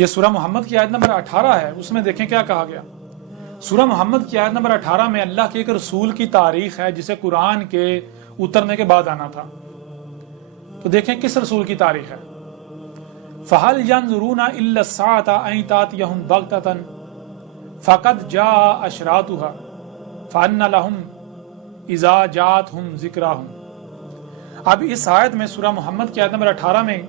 یہ سورہ محمد کی آیت نمبر 18 ہے، اس میں دیکھیں کیا کہا گیا۔ سورہ محمد کی آیت نمبر 18 میں اللہ کے ایک رسول کی تاریخ ہے جسے قرآن کے اترنے کے بعد آنا تھا۔ تو دیکھیں کس رسول کی تاریخ ہے۔ فَهَلْ يَنظُرُونَ إِلَّا السَّاعَةَ أَن تَأْتِيَهُمْ بَغْتَةً فَقَدْ جَاءَ أَشْرَاطُهَا فَأَنَّ لَهُمْ إِذَا جَاءَتْهُمْ ذِكْرَاهُمْ۔ اب اس آیت میں سورہ محمد کی آیت نمبر 18 میں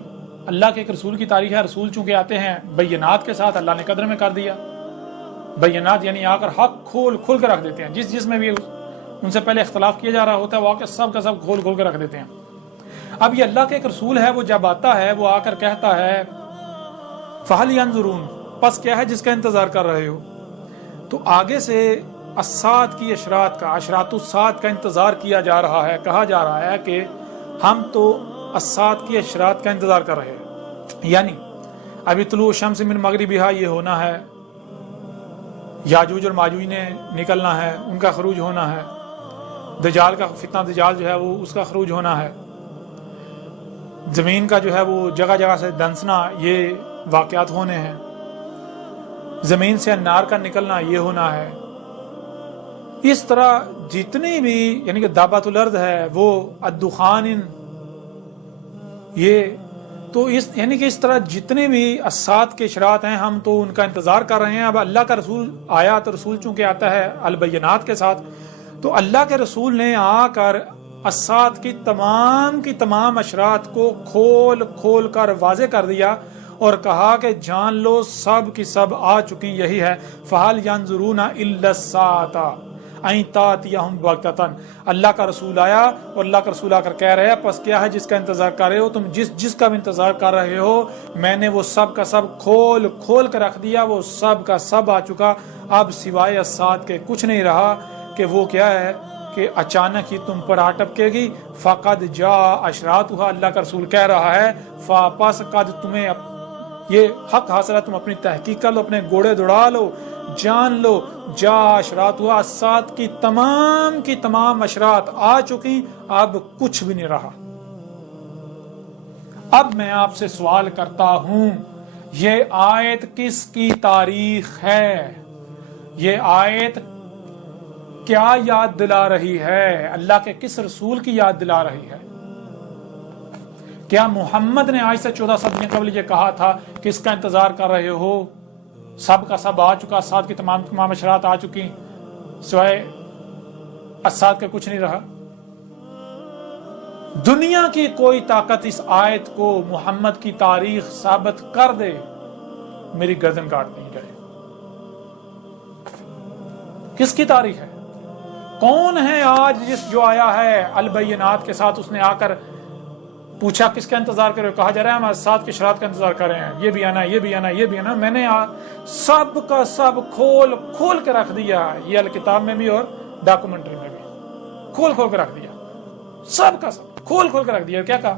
اللہ کے ایک رسول کی تاریخ ہے۔ رسول چونکہ آتے ہیں بینات کے ساتھ، اللہ نے قدر میں کر دیا بینات، یعنی آ کر حق کھول کھول کے رکھ دیتے ہیں، جس میں بھی ان سے پہلے اختلاف کیا جا رہا ہوتا ہے وہ آ کے سب کا سب کھول کے رکھ دیتے ہیں۔ اب یہ اللہ کا ایک رسول ہے، وہ جب آتا ہے وہ آ کر کہتا ہے فَهَلْ يَنظُرُونَ، پس کیا ہے جس کا انتظار کر رہے ہو۔ تو آگے سے الساعۃ کی اشراط کا، اشراط الساعۃ کا انتظار کیا جا رہا ہے، کہا جا رہا ہے کہ ہم تو الساعۃ کی اشراط کا انتظار کر رہے ہیں، یعنی ابھی طلوع الشمس من مغربہا یہ ہونا ہے، یاجوج اور ماجوج نے نکلنا ہے، ان کا خروج ہونا ہے، دجال کا فتنہ دجال جو ہے وہ اس کا خروج ہونا ہے، زمین کا جو ہے وہ جگہ جگہ سے دنسنا، یہ واقعات ہونے ہیں، زمین سے انار کا نکلنا یہ ہونا ہے۔ اس طرح جتنی بھی یعنی کہ دابۃ الارض ہے وہ الدخان، یہ تو اس یعنی کہ اس طرح جتنے بھی الساعۃ کے اشراط ہیں ہم تو ان کا انتظار کر رہے ہیں۔ اب اللہ کا رسول آیا تو رسول چونکہ آتا ہے البینات کے ساتھ، تو اللہ کے رسول نے آ کر الساعۃ کی تمام اشراط کو کھول کر واضح کر دیا اور کہا کہ جان لو سب کی سب آ چکی، یہی ہے فَهَلْ يَنظُرُونَ إِلَّا السَّاعَةَ أَن تَأْتِيَهُمْ بَغْتَةً۔ اللہ کا رسول آیا اور اللہ کا رسول آ کر کہہ رہے ہیں پس کیا ہے جس کا انتظار کر رہے ہو تم، جس کا بھی انتظار کر رہے ہو میں نے وہ سب کا سب کھول کر رکھ دیا، وہ سب کا سب آ چکا، اب سوائے الساعۃ کے کچھ نہیں رہا کہ وہ کیا ہے کہ اچانک ہی تم پر آ ٹپکے گی۔ فَقَدْ جَاءَ أَشْرَاطُهَا، اللہ کا رسول کہہ رہا ہے پس قد تمہیں یہ حق حاصل ہے، تم اپنی تحقیق کر لو، اپنے گھوڑے دوڑا لو، جان لو جا اشراطها، الساعۃ کی تمام اشراط آ چکی، اب کچھ بھی نہیں رہا۔ اب میں آپ سے سوال کرتا ہوں یہ آیت کس کی تاریخ ہے؟ یہ آیت کیا یاد دلا رہی ہے؟ اللہ کے کس رسول کی یاد دلا رہی ہے؟ کیا محمد نے آج سے 14 صدیوں قبل یہ کہا تھا کہ اس کا انتظار کر رہے ہو، سب کا سب آ چکا، الساعۃ کی تمام اشراط آ چکی، سوائے الساعۃ کا کچھ نہیں رہا؟ دنیا کی کوئی طاقت اس آیت کو محمد کی تاریخ ثابت کر دے، میری گردن کاٹ دی جائے۔ کس کی تاریخ ہے؟ کون ہے آج جو آیا ہے البینات کے ساتھ، اس نے آ کر پوچھا کس کا انتظار کر رہے ہو، کہا جا رہا ہے ہم الساعۃ کی اشراط کا انتظار کر رہے ہیں، یہ بھی آنا، یہ بھی آنا، یہ بھی آنا۔ میں نے سب کا سب کھول کے رکھ دیا، یہ الکتاب میں بھی اور ڈاکومنٹری میں بھی کھول کے رکھ دیا، سب کا سب کھول کے رکھ دیا۔ کیا کہا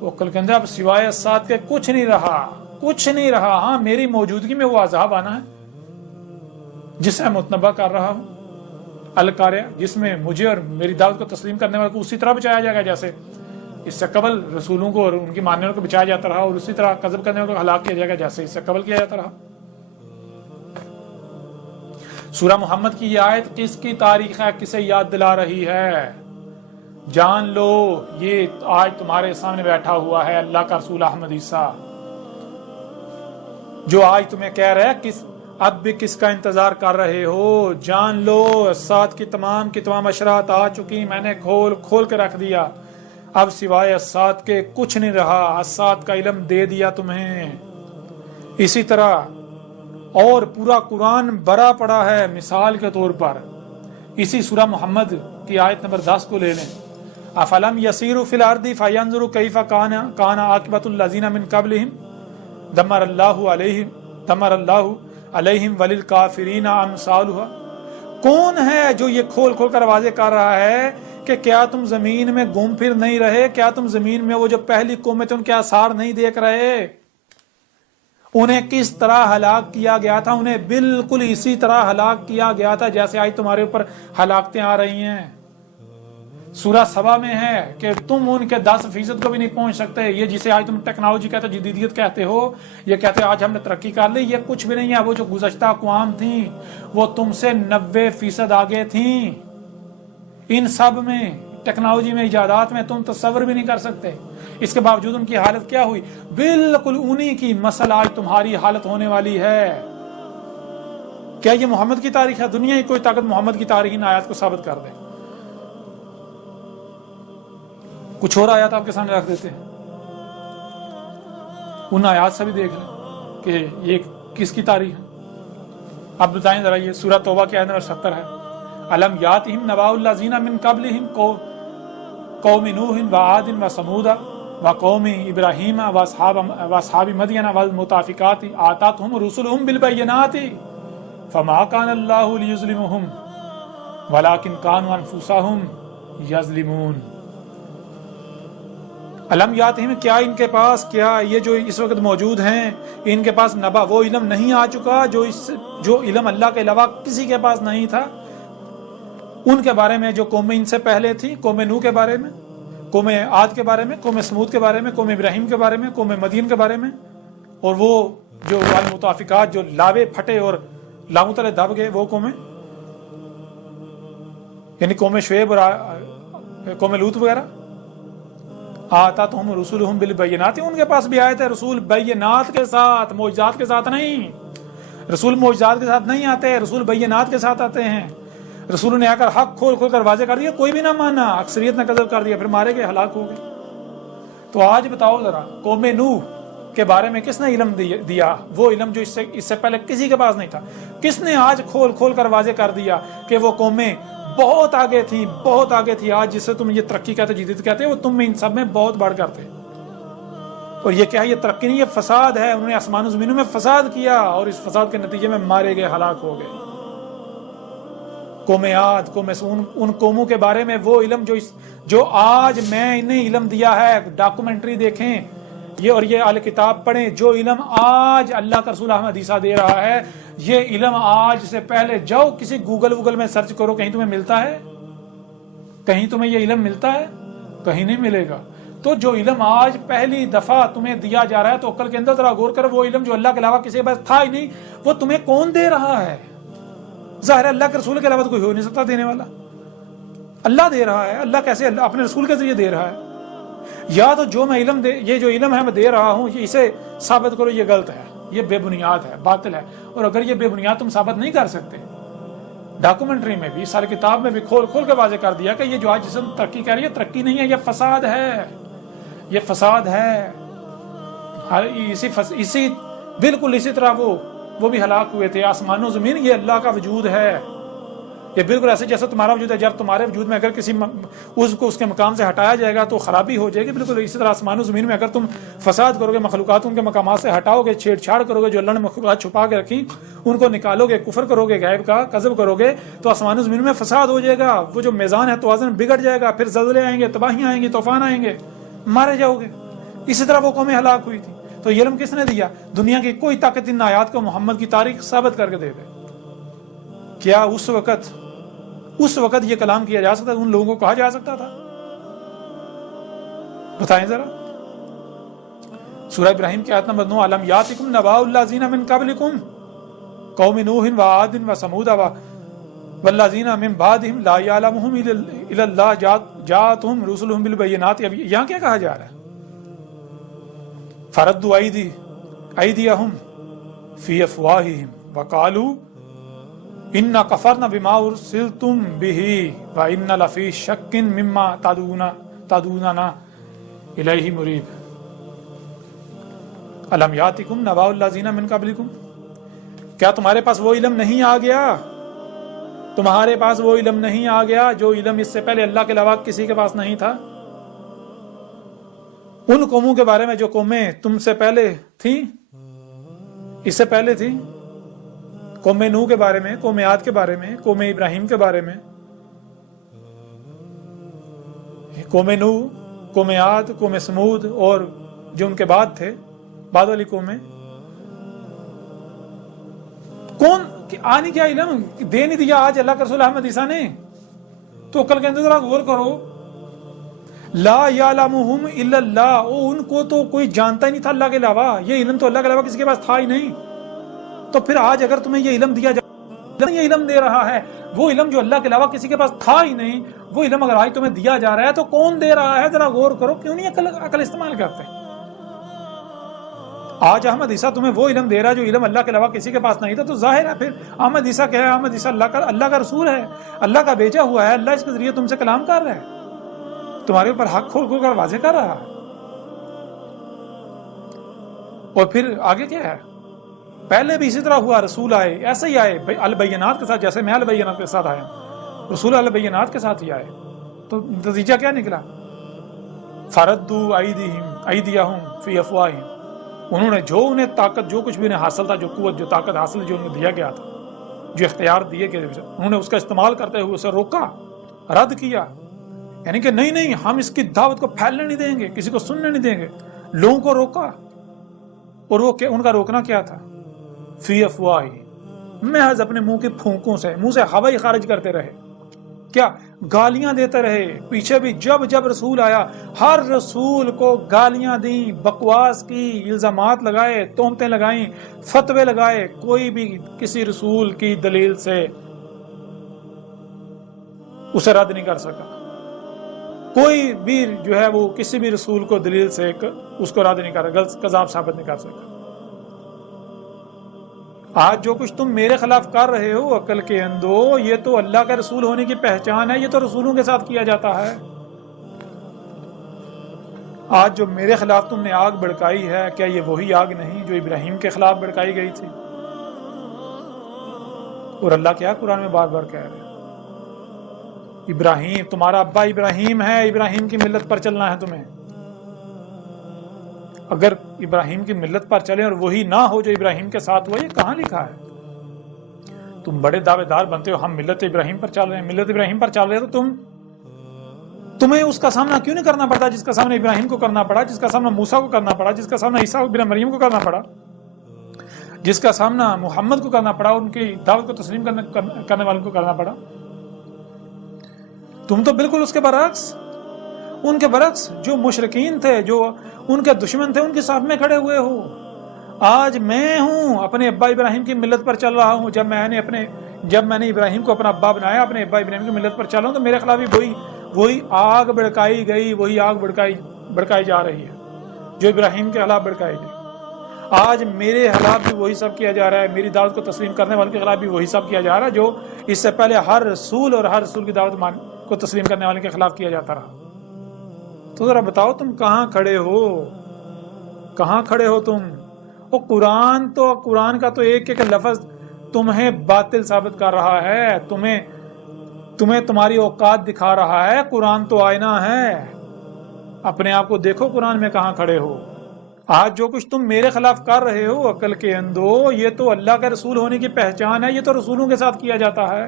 وہ کل کے اندر اب سوائے الساعۃ کے کچھ نہیں رہا۔ ہاں میری موجودگی میں وہ عذاب آنا ہے جسے میں متنبع کر رہا ہوں، القاریہ، جس میں مجھے اور میری دعوت کو تسلیم کرنے والے کو اسی طرح بچایا جائے گا جیسے اس سے قبل رسولوں کو اور ان کی ماننے والوں کو بچایا جاتا رہا، اور اسی طرح کذب کرنے والوں کو ہلاک کیا جائے گا جیسے اس سے قبل کیا جاتا رہا۔ سورہ محمد کی یہ آیت کس کی تاریخ ہے، کسے یاد دلا رہی ہے؟ جان لو یہ آج تمہارے سامنے بیٹھا ہوا ہے اللہ کا رسول احمد عیسیٰ، جو آج تمہیں کہہ رہا ہے اب بھی کس کا انتظار کر رہے ہو؟ جان لو الساعۃ کی تمام اشراط آ چکی، میں نے کھول کے رکھ دیا، اب سوائے الساعۃ کے کچھ نہیں رہا، الساعۃ کا علم دے دیا تمہیں۔ اسی طرح اور پورا قرآن بھرا پڑا ہے، مثال کے طور پر اسی سورہ محمد کی آیت نمبر 10 کو لے لیں، افلم یسیروا فی الارض فینظروا کیف کان عاقبۃ الذین من قبلہم دمر اللہ علیہم وللکافرین امثالھا۔ کون ہے جو یہ کھول کر واضح کر رہا ہے کہ کیا تم زمین میں گم پھر نہیں رہے؟ کیا تم زمین میں وہ جو پہلی قومیں تھے ان کے آثار نہیں دیکھ رہے؟ انہیں کس طرح ہلاک کیا گیا تھا، انہیں بالکل اسی طرح ہلاک کیا گیا تھا جیسے آج تمہارے اوپر ہلاکتیں آ رہی ہیں۔ سورہ سبا میں ہے کہ تم ان کے 10% کو بھی نہیں پہنچ سکتے. یہ جسے آج تم ٹیکنالوجی کہتے ہو, جدیدیت کہتے ہو, یہ کہتے ہو آج ہم نے ترقی کر لی, یہ کچھ بھی نہیں ہے. وہ جو گزشتہ اقوام تھیں وہ تم سے 90% آگے تھیں ان سب میں, ٹیکنالوجی میں, ایجادات میں. تم تصور بھی نہیں کر سکتے. اس کے باوجود ان کی حالت کیا ہوئی؟ بالکل انہی کی مثل آج تمہاری حالت ہونے والی ہے. کیا یہ محمد کی تاریخ ہے؟ دنیا کی کوئی طاقت محمد کی تاریخ ان آیات کو ثابت کر دے. کچھ اور آیات آپ کے سامنے رکھ دیتے ہیں, ان آیات سے بھی دیکھ لیں کہ یہ کس کی تاریخ ہے. آپ بتائیں ذرا, یہ سورہ توبہ کی آیت نمبر 70 ہے. الم یاتہم نبأ الذین من قبلہم قوم نوح وعاد وثمود وقوم ابراہیم واصحاب مدین والمؤتفکات آتتہم رسلہم بالبینات فما کان اللہ لیظلمہم ولکن کانوا انفسہم یظلمون. علم یاتہم, کیا ان کے پاس, کیا یہ جو اس وقت موجود ہیں ان کے پاس نبا, وہ علم نہیں آ چکا جو علم اللہ کے علاوہ کسی کے پاس نہیں تھا ان کے بارے میں, جو قومیں ان سے پہلے تھیں, قوم نوح کے بارے میں, قوم عاد کے بارے میں, قوم سمود کے بارے میں, قوم ابراہیم کے بارے میں, قوم مدین کے بارے میں, اور وہ جو المتافقات جو لاوے پھٹے اور لاموں تلے دب گئے وہ قومیں, یعنی قوم شعیب اور قوم لوط وغیرہ. آتتہم رسلہم بالبینات, ان کے پاس بھی آئے تھے رسول بینات کے ساتھ, معجزات کے ساتھ نہیں. رسول معجزات کے ساتھ نہیں آتے, رسول بینات کے ساتھ آتے ہیں. رسول نے آ کر حق کھول کھول کر واضح کر دیا, کوئی بھی نہ مانا, اکثریت نے کذب کر دیا, پھر مارے گئے, ہلاک ہو گئے. تو آج بتاؤ ذرا, قوم نوح کے بارے میں کس نے علم دیا؟ وہ علم جو اس سے پہلے کسی کے پاس نہیں تھا. کس نے آج کھول کھول کر واضح کر دیا کہ وہ قومیں بہت آگے تھی, بہت آگے تھی. آج جسے تم یہ ترقی کہتے, جدید کہتے, وہ تم میں ان سب میں بہت بڑھ کر تھے. اور یہ کیا ہے؟ یہ ترقی نہیں, یہ فساد ہے. انہوں نے آسمان و زمینوں میں فساد کیا اور اس فساد کے نتیجے میں مارے گئے, ہلاک ہو گئے. قوم عاد, قوم ان قوموں کے بارے میں وہ علم جو آج میں انہیں علم دیا ہے. ڈاکومنٹری دیکھیں یہ, اور یہ اہل کتاب پڑھیں. جو علم آج اللہ کا رسول احمد عیسیٰ دے رہا ہے, یہ علم آج سے پہلے جاؤ کسی گوگل میں سرچ کرو, کہیں تمہیں ملتا ہے؟ کہیں تمہیں یہ علم ملتا ہے؟ کہیں نہیں ملے گا. تو جو علم آج پہلی دفعہ تمہیں دیا جا رہا ہے, تو عقل کے اندر ذرا غور کرو, وہ علم جو اللہ کے علاوہ کسی کے پاس تھا ہی نہیں, وہ تمہیں کون دے رہا ہے؟ ظاہر اللہ کے رسول کے علاوہ تو کوئی ہو نہیں سکتا دینے والا. اللہ دے رہا ہے. اللہ کیسے اپنے رسول کے ذریعے دے رہا ہے؟ یا تو جو میں علم یہ جو علم ہے میں دے رہا ہوں, اسے ثابت کرو یہ غلط ہے, یہ بے بنیاد ہے, باطل ہے. اور اگر یہ بے بنیاد تم ثابت نہیں کر سکتے, ڈاکومنٹری میں بھی, ساری کتاب میں بھی کھول کھول کے واضح کر دیا کہ یہ جو آج جسم ترقی کہہ رہی ہے, ترقی نہیں ہے, یہ فساد ہے, یہ فساد ہے. اسی بالکل اسی طرح وہ بھی ہلاک ہوئے تھے. آسمان و زمین یہ اللہ کا وجود ہے. یہ بالکل ایسے جیسا تمہارا وجود ہے. جب تمہارے وجود میں اگر کسی اس کے مقام سے ہٹایا جائے گا تو خرابی ہو جائے گی. بالکل اسی طرح آسمان و زمین میں اگر تم فساد کرو گے, مخلوقات ان کے مقامات سے ہٹاؤ گے, چھیڑ چھاڑ کرو گے, جو اللہ نے مخلوقات چھپا کے رکھی ان کو نکالو گے, کفر کرو گے, غیب کا کذب کرو گے, تو آسمان و زمین میں فساد ہو جائے گا. وہ جو میزان ہے توازن بگڑ جائے گا, پھر زلزلے آئیں گے, تباہیاں آئیں گی, طوفان آئیں گے, مارے جاؤ گے. اسی طرح وہ قومیں ہلاک ہوئی تھی. تو یہ علم کس نے دیا؟ دنیا کی کوئی طاقت ان آیات کو محمد کی تاریخ ثابت کر کے دے دے. کیا اس وقت یہ کلام کیا جا سکتا تھا؟ ان لوگوں کو کہا جا سکتا تھا؟ بتائیں ذرا. سورہ ابراہیم کی آیت نمبر 9, الم یاتکم نبأ الذین من قبلکم قوم نوح وعاد وثمود والذین من بعدہم لا یعلمہم الا اللہ جاءتہم رسلہم بالبینات. اب یہاں کیا کہا جا رہا ہے؟ فردوا ایدیہم فی افواہہم وقالوا انا کفرنا بما ارسلتم بہ وانا لفی شک مما تدعوننا الیہ مریب. الم یاتکم نبأ الذین من قبلکم, کیا تمہارے پاس وہ علم نہیں آ گیا؟ تمہارے پاس وہ علم نہیں آ گیا جو علم اس سے پہلے اللہ کے علاوہ کسی کے پاس نہیں تھا. ان قوموں کے بارے میں جو قومیں تم سے پہلے تھیں, اس سے پہلے تھیں, قوم نوح کے بارے میں, قوم عاد کے بارے میں, قوم ابراہیم کے بارے میں. قوم نوح, قوم عاد, قوم سمود اور جو ان کے بعد تھے, بعد والی قومیں, کون آنی کیا علم دے نہیں دیا آج اللہ کے رسول احمد عیسیٰ نے؟ تو عقل کے اندر ذرا غور کرو. لا یعلمہم الا اللہ، ان کو تو کوئی جانتا ہی نہیں تھا اللہ کے علاوہ، یہ علم تو اللہ کے علاوہ کسی کے پاس تھا ہی نہیں. تو پھر آج اگر تمہیں یہ علم دیا جائے، یہ علم دے رہا ہے وہ علم جو اللہ کے علاوہ کسی کے پاس تھا ہی نہیں، وہ علم اگر آج تمہیں دیا جا رہا ہے تو کون دے رہا ہے؟ ذرا غور کرو، کیوں نہیں عقل استعمال کرتے؟ آج احمد عیسیٰ تمہیں وہ علم دے رہا ہے جو علم اللہ کے علاوہ کسی کے پاس نہیں تھا، تو ظاہر ہے پھر احمد عیسیٰ کیا ہے؟ احمد عیسیٰ اللہ کا رسول ہے، اللہ کا بھیجا ہوا ہے، اللہ اس کے ذریعے تم سے کلام کر رہا ہے، تمہارے اوپر حق کھول کھول کر واضح کر رہا ہے. اور پھر آگے کیا ہے؟ پہلے بھی اسی طرح ہوا، رسول آئے ایسے ہی آئے البینات کے ساتھ، جیسے میں البینات کے ساتھ آیا، رسول البینات کے ساتھ ہی آئے. تو نتیجہ کیا نکلا؟ فردوا ایدیہم فی افواہہم، انہوں نے جو انہیں طاقت، جو کچھ بھی انہیں حاصل تھا، جو قوت، جو طاقت حاصل جو انہیں دیا گیا تھا، جو اختیار دیے گئے، انہوں نے اس کا استعمال کرتے ہوئے اسے روکا، رد کیا. یعنی کہ نہیں ہم اس کی دعوت کو پھیلنے نہیں دیں گے، کسی کو سننے نہیں دیں گے، لوگوں کو روکا. اور وہ ان کا روکنا کیا تھا؟ فی افواہہم، محض اپنے منہ کی پھونکوں سے، منہ سے ہوا ہی خارج کرتے رہے. کیا؟ گالیاں دیتے رہے. پیچھے بھی جب رسول آیا ہر رسول کو گالیاں دیں، بکواس کی، الزامات لگائے، تہمتیں لگائیں، فتوے لگائے. کوئی بھی کسی رسول کی دلیل سے اسے رد نہیں کر سکا. کوئی بھی جو ہے وہ کسی بھی رسول کو دلیل سے اس کو رد نہیں کر سکا، کذاب ثابت نہیں کر سکا. آج جو کچھ تم میرے خلاف کر رہے ہو عقل کے اندھو، یہ تو اللہ کا رسول ہونے کی پہچان ہے، یہ تو رسولوں کے ساتھ کیا جاتا ہے. آج جو میرے خلاف تم نے آگ بھڑکائی ہے، کیا یہ وہی آگ نہیں جو ابراہیم کے خلاف بھڑکائی گئی تھی؟ اور اللہ کیا قرآن میں بار بار کہہ رہے ہیں، ابراہیم تمہارا ابا ابراہیم ہے، ابراہیم کی ملت پر چلنا ہے تمہیں. اگر ابراہیم کی ملت پر چلیں اور وہی نہ ہو جو ابراہیم کے ساتھ ہوا، یہ کہاں لکھا ہے؟ تم بڑے دعوے دار بنتے ہو، ہم ملت ابراہیم پر چل رہے ہیں، ملت ابراہیم پر چل رہے ہیں، تو تمہیں اس کا سامنا کیوں نہیں کرنا پڑتا جس کا سامنا ابراہیم کو کرنا پڑا، جس کا سامنا موسیٰ کو کرنا پڑا، جس کا سامنا عیسیٰ بن مریم کو کرنا پڑا، جس کا سامنا محمد کو کرنا پڑا، ان کی دعوت کو تسلیم کرنے والوں کو کرنا پڑا؟ تم تو بالکل اس کے برعکس، ان کے برعکس جو مشرکین تھے، جو ان کے دشمن تھے، ان کے ساتھ میں کھڑے ہوئے ہو. آج میں ہوں اپنے ابا ابراہیم کی ملت پر چل رہا ہوں. جب میں نے ابراہیم کو اپنا ابا بنایا، اپنے ابا ابراہیم کی ملت پر چل رہا ہوں، تو میرے خلاف بھی وہی آگ بھڑکائی گئی، وہی آگ بھڑکائی جا رہی ہے جو ابراہیم کے خلاف بھڑکائی گئی. آج میرے خلاف بھی وہی سب کیا جا رہا ہے، میری دعوت کو تسلیم کرنے والوں کے خلاف بھی وہی سب کیا جا رہا ہے جو اس سے پہلے ہر رسول اور ہر رسول کی دعوت کو تسلیم کرنے والے کے خلاف کیا جاتا رہا. تو ذرا بتاؤ تم کہاں کھڑے ہو؟ کہاں کھڑے ہو تم؟ وہ قرآن کا تو ایک ایک لفظ تمہیں باطل ثابت کر رہا ہے، تمہیں تمہاری اوقات دکھا رہا ہے. قرآن تو آئینہ ہے، اپنے آپ کو دیکھو قرآن میں کہاں کھڑے ہو. آج جو کچھ تم میرے خلاف کر رہے ہو عقل کے اندھو، یہ تو اللہ کا رسول ہونے کی پہچان ہے، یہ تو رسولوں کے ساتھ کیا جاتا ہے.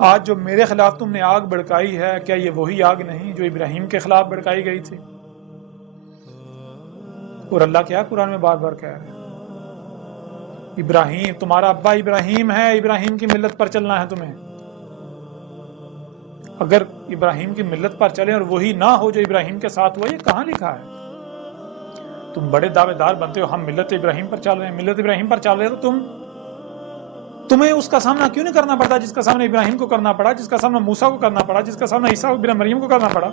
آج جو میرے خلاف تم نے آگ بھڑکائی ہے، کیا یہ وہی آگ نہیں جو ابراہیم کے خلاف بھڑکائی گئی تھی؟ اور اللہ کیا قرآن میں بار بار کہہ رہے ہیں، ابراہیم تمہارا ابا ابراہیم ہے، ابراہیم کی ملت پر چلنا ہے تمہیں. اگر ابراہیم کی ملت پر چلیں اور وہی نہ ہو جو ابراہیم کے ساتھ ہوا، یہ کہاں لکھا ہے؟ تم بڑے دعوے دار بنتے ہو، ہم ملت ابراہیم پر چل رہے ہیں، ملت ابراہیم پر چل رہے ہیں، تو تمہیں اس کا سامنا کیوں نہیں کرنا پڑتا جس کا سامنا ابراہیم کو کرنا پڑا، جس کا سامنا موسیٰ کو کرنا پڑا، جس کا سامنا عیسیٰ بن مریم کو کرنا پڑا،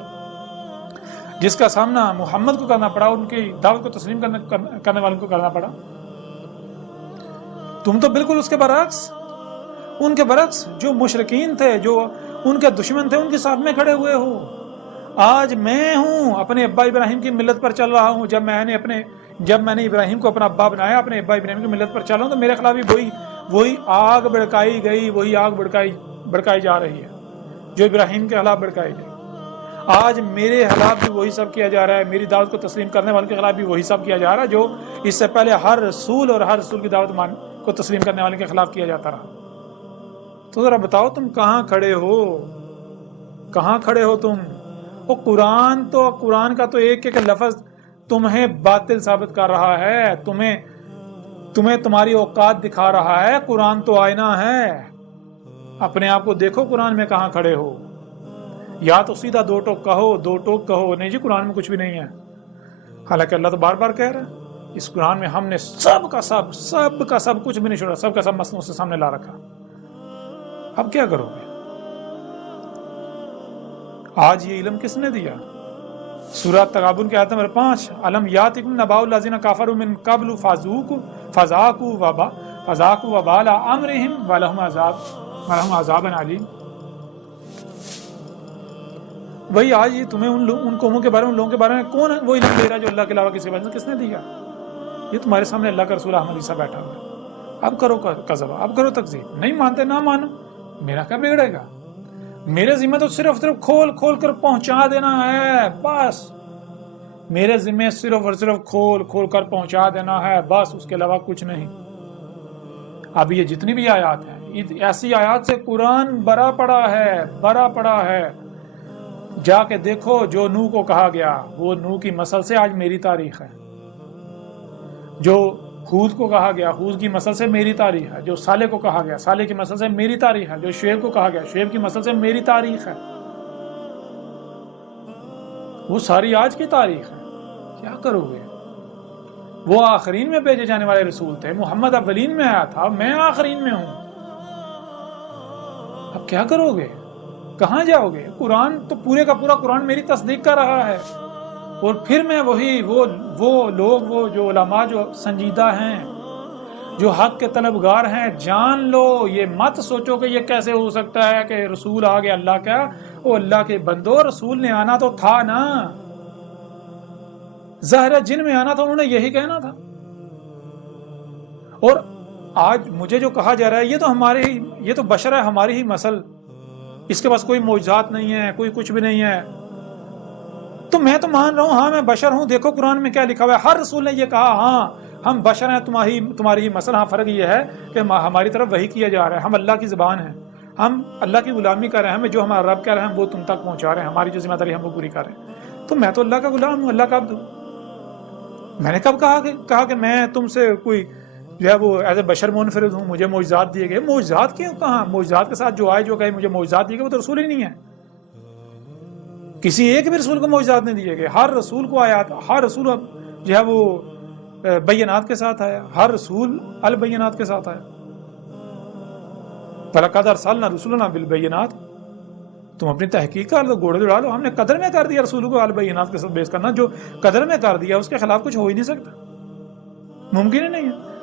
جس کا سامنا محمد کو کرنا پڑا، ان کی دعوت کو تسلیم کرنے والوں کو کرنا پڑا؟ تم تو بالکل اس کے برعکس، ان کے برعکس جو مشرکین تھے، جو ان کے دشمن تھے، ان کے ساتھ میں کھڑے ہوئے ہو. آج میں ہوں اپنے ابا ابراہیم کی ملت پر چل رہا ہوں. جب میں نے ابراہیم کو اپنا ابا بنایا، اپنے ابا ابراہیم کی ملت پر چل رہا ہوں، تو میرے خلاف بھی وہی آگ بھڑکائی گئی، وہی آگ بھڑکائی جا رہی ہے جو ابراہیم کے خلاف بھڑکائی گئی. آج میرے خلاف بھی وہی سب کیا جا رہا ہے، میری دعوت کو تسلیم کرنے والوں کے خلاف بھی وہی سب کیا جا رہا ہے جو اس سے پہلے ہر رسول اور ہر رسول کی دعوت کو تسلیم کرنے والے کے خلاف کیا جاتا رہا. تو ذرا بتاؤ تم کہاں کھڑے ہو؟ کہاں کھڑے ہو تم؟ وہ قرآن کا تو ایک ایک لفظ تمہیں باطل ثابت کر رہا ہے، تمہیں تمہاری اوقات دکھا رہا ہے. قرآن تو آئینہ ہے، اپنے آپ کو دیکھو قرآن میں کہاں کھڑے ہو. یا تو سیدھا دو ٹوک کہو نہیں جی قرآن میں کچھ بھی نہیں ہے، حالانکہ اللہ تو بار بار کہہ رہا ہے اس قرآن میں ہم نے سب کا سب کچھ بھی نہیں چھوڑا، سب کا سب مسئلوں سے سامنے لا رکھا۔ اب کیا کرو گے؟ آج یہ علم کس نے دیا؟ سورہ تغابن کی آیت نمبر 5، الم یاتکم نبأ الذین کفروا من قبل فذاقوا وبال امرهم ولهم عذاب علیم۔ وہی آج یہ تمہیں ان قوموں کے بارے میں، ان لوگوں کے بارے میں کون وہ علم دے رہا ہے جو اللہ کے علاوہ کسی کے کس نے دیا؟ یہ تمہارے سامنے اللہ کا رسول احمد عیسیٰ بیٹھا ہوا ہے۔ اب کرو کذب، اب کرو تکذیب، نہیں مانتے نہ مانو، میرا کیا بگڑے گا؟ میرے ذمہ تو صرف کھول کر پہنچا دینا ہے، بس میرے ذمہ صرف اور صرف کھول کر پہنچا دینا ہے، بس اس کے علاوہ کچھ نہیں۔ اب یہ جتنی بھی آیات ہیں، ایسی آیات سے قرآن بھرا پڑا ہے۔ جا کے دیکھو جو نوح کو کہا گیا، وہ نوح کی مسل سے آج میری تاریخ ہے۔ جو ہود کو کہا گیا، ہود کی مسل سے میری تاریخ ہے۔ جو صالح کو کہا گیا، صالح کی مسل سے میری تاریخ ہے۔ جو شعیب کو کہا گیا، شعیب کی مسل سے میری تاریخ ہے۔ وہ ساری آج کی تاریخ ہے۔ کیا کرو گے؟ وہ آخرین میں بھیجے جانے والے رسول تھے، محمد اولین میں آیا تھا، میں آخرین میں ہوں۔ اب کیا کرو گے؟ کہاں جاؤ گے؟ قرآن تو پورے کا پورا قرآن میری تصدیق کر رہا ہے، اور پھر میں وہ لوگ، وہ جو علماء جو سنجیدہ ہیں، جو حق کے طلبگار ہیں، جان لو، یہ مت سوچو کہ یہ کیسے ہو سکتا ہے کہ رسول آ گیا اللہ کا۔ وہ اللہ کے بندو، رسول نے آنا تو تھا نا، ظاہر جن میں آنا تھا، انہوں نے یہی کہنا تھا۔ اور آج مجھے جو کہا جا رہا ہے، یہ تو بشر ہے، ہماری ہی مسل، اس کے پاس کوئی معجزات نہیں ہے، کوئی کچھ بھی نہیں ہے، تو میں تو مان رہا ہوں، ہاں میں بشر ہوں۔ دیکھو قرآن میں کیا لکھا ہوا ہے، ہر رسول نے یہ کہا، ہاں ہم بشر ہیں، تمہاری ہی مسل۔ ہاں فرق یہ ہے کہ ہماری طرف وحی کیا جا رہا ہے، ہم اللہ کی زبان ہیں، ہم اللہ کی غلامی کر رہے ہیں، ہمیں جو ہمارا رب کہہ رہے ہیں وہ تم تک پہنچا رہے ہیں، ہماری جو ذمہ داری ہم وہ پوری کر رہے ہیں۔ تو میں تو اللہ کا غلام ہوں، اللہ کا عبد ہوں۔ میں نے کب کہا کہ میں تم سے کوئی جو ہے وہ ایز اے بشر منفرد ہوں، مجھے معجزات دیے گئے؟ معجزات کیوں؟ کہاں معجزات کے ساتھ جو آئے، جو کہے مجھے معجزات دیے گئے، وہ تو رسول ہی نہیں ہے۔ کسی ایک بھی رسول کو معجزات نہیں دیے گئے، ہر رسول کو آیات، ہر رسول جو ہے وہ بینات کے ساتھ آیا، ہر رسول البینات کے ساتھ آیا۔ فَلَقَدْ أَرْسَلْنَا رُسُلَنَا بِالْبَيِّنَاتِ۔ تم اپنی تحقیق کر لو، گھوڑے دوڑا لو، ہم نے قدر میں کر دیا رسول کو البینات کے ساتھ بیس کرنا۔ جو قدر میں کر دیا اس کے خلاف کچھ ہو ہی نہیں سکتا، ممکن ہی نہیں ہے۔